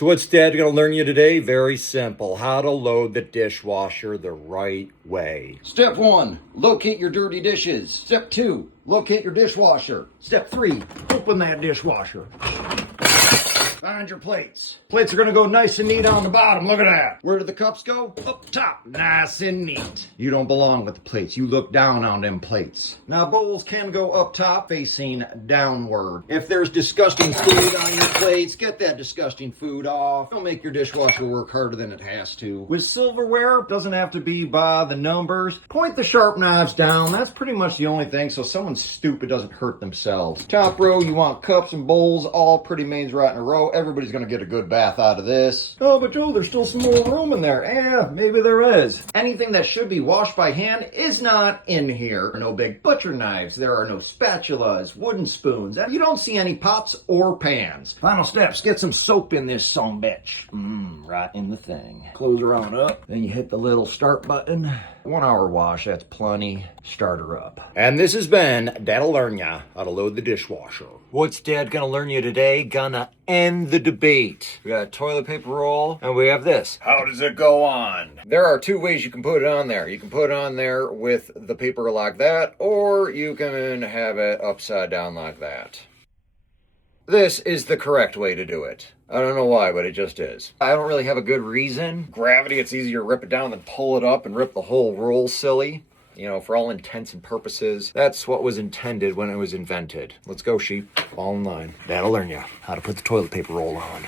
So what's Dad going to learn you today? Very simple. How to load the dishwasher the right way. Step 1, locate your dirty dishes. Step 2, locate your dishwasher. Step 3, open that dishwasher. Find your plates. Plates are gonna go nice and neat on the bottom. Look at that. Where do the cups go? Up top. Nice and neat. You don't belong with the plates. You look down on them plates. Now bowls can go up top facing downward. If there's disgusting food on your plates, get that disgusting food off. Don't make your dishwasher work harder than it has to. With silverware, doesn't have to be by the numbers. Point the sharp knives down. That's pretty much the only thing so someone stupid doesn't hurt themselves. Top row, you want cups and bowls all pretty mains right in a row. Everybody's gonna get a good bath out of this. Oh, but Joe, there's still some more room in there. Maybe there is. Anything that should be washed by hand is not in here. No big butcher knives. There are no spatulas, wooden spoons. You don't see any pots or pans. Final steps, get some soap in this sumbitch. Right in the thing. Close her on up. Then you hit the little start button. 1 hour wash, that's plenty. Start her up. And this has been Dad'll Learn Ya How to Load the Dishwasher. What's Dad gonna learn you today? Gonna end the debate. We got a toilet paper roll, and we have this. How does it go on? There are 2 ways you can put it on there. You can put it on there with the paper like that, or you can have it upside down like that. This is the correct way to do it. I don't know why, but it just is. I don't really have a good reason. Gravity, it's easier to rip it down than pull it up and rip the whole roll silly. You know, for all intents and purposes, that's what was intended when it was invented. Let's go, sheep. Fall in line. That'll learn you how to put the toilet paper roll on.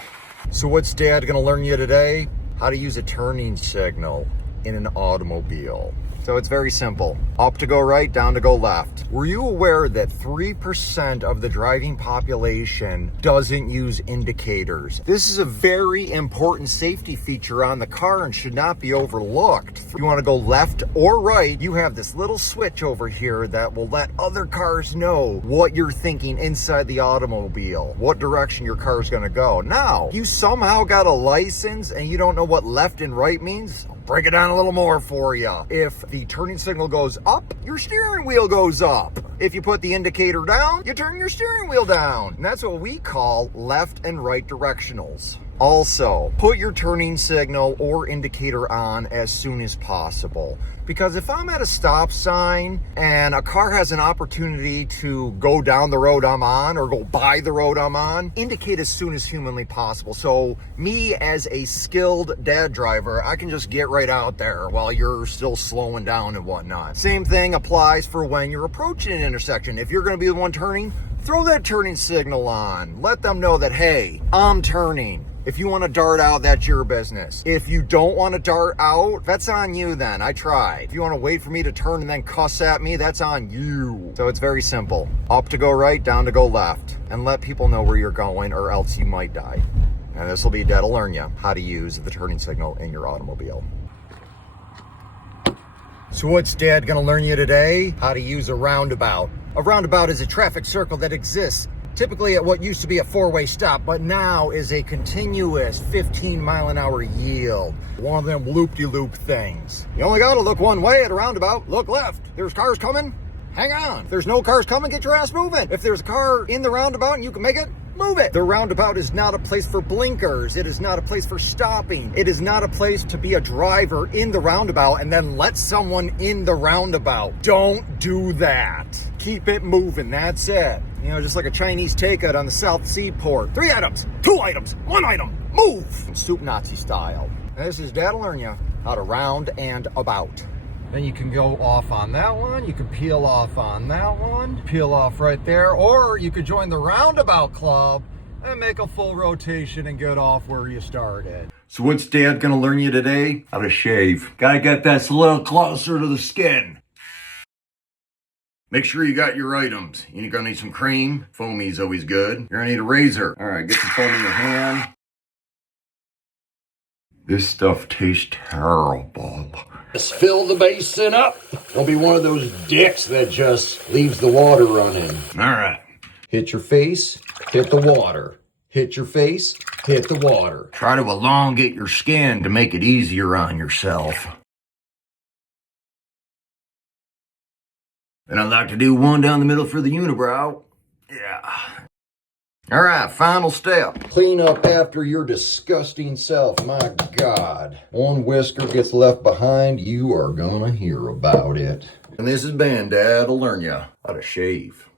So what's Dad gonna learn you today? How to use a turning signal in an automobile. So it's very simple. Up to go right, down to go left. Were you aware that 3% of the driving population doesn't use indicators? This is a very important safety feature on the car and should not be overlooked. If you want to go left or right, you have this little switch over here that will let other cars know what you're thinking inside the automobile, what direction your car is going to go. Now, you somehow got a license and you don't know what left and right means? I'll break it down a little more for you. If the turning signal goes up, your steering wheel goes up. If you put the indicator down, you turn your steering wheel down. And that's what we call left and right directionals. Also, put your turning signal or indicator on as soon as possible. Because if I'm at a stop sign and a car has an opportunity to go down the road I'm on or go by the road I'm on, indicate as soon as humanly possible. So me as a skilled dad driver, I can just get right out there while you're still slowing down and whatnot. Same thing applies for when you're approaching an intersection. If you're going to be the one turning, throw that turning signal on. Let them know that, hey, I'm turning. If you want to dart out, that's your business. If you don't want to dart out, that's on you then. I tried. If you want to wait for me to turn and then cuss at me, that's on you. So it's very simple. Up to go right, down to go left. And let people know where you're going or else you might die. And this will be Dad'll learn you how to use the turning signal in your automobile. So what's Dad gonna learn you today? How to use a roundabout. A roundabout is a traffic circle that exists typically at what used to be a 4-way stop, but now is a continuous 15-mile-an-hour yield. One of them loop-de-loop things. You only gotta look one way at a roundabout. Look left. There's cars coming. Hang on. If there's no cars coming, get your ass moving. If there's a car in the roundabout and you can make it, move it. The roundabout is not a place for blinkers. It is not a place for stopping. It is not a place to be a driver in the roundabout and then let someone in the roundabout. Don't do that. Keep it moving. That's it. You know, just like a Chinese takeout on the South Seaport. 3 items, 2 items, 1 item. Move. Soup Nazi style. And this is Dad'll learn you how to round and about. Then you can go off on that one. You can peel off on that one. Peel off right there. Or you could join the roundabout club and make a full rotation and get off where you started. So what's Dad gonna learn you today? How to shave. Gotta get this a little closer to the skin. Make sure you got your items. You're gonna need some cream. Foamy is always good. You're gonna need a razor. All right, get some foam in your hand. This stuff tastes terrible. Just fill the basin up. Don't be one of those dicks that just leaves the water running. All right. Hit your face, hit the water. Hit your face, hit the water. Try to elongate your skin to make it easier on yourself. And I'd like to do one down the middle for the unibrow. Yeah. All right, final step. Clean up after your disgusting self. My God. One whisker gets left behind, you are gonna hear about it. And this has been Dad'll Learn Ya How to Shave.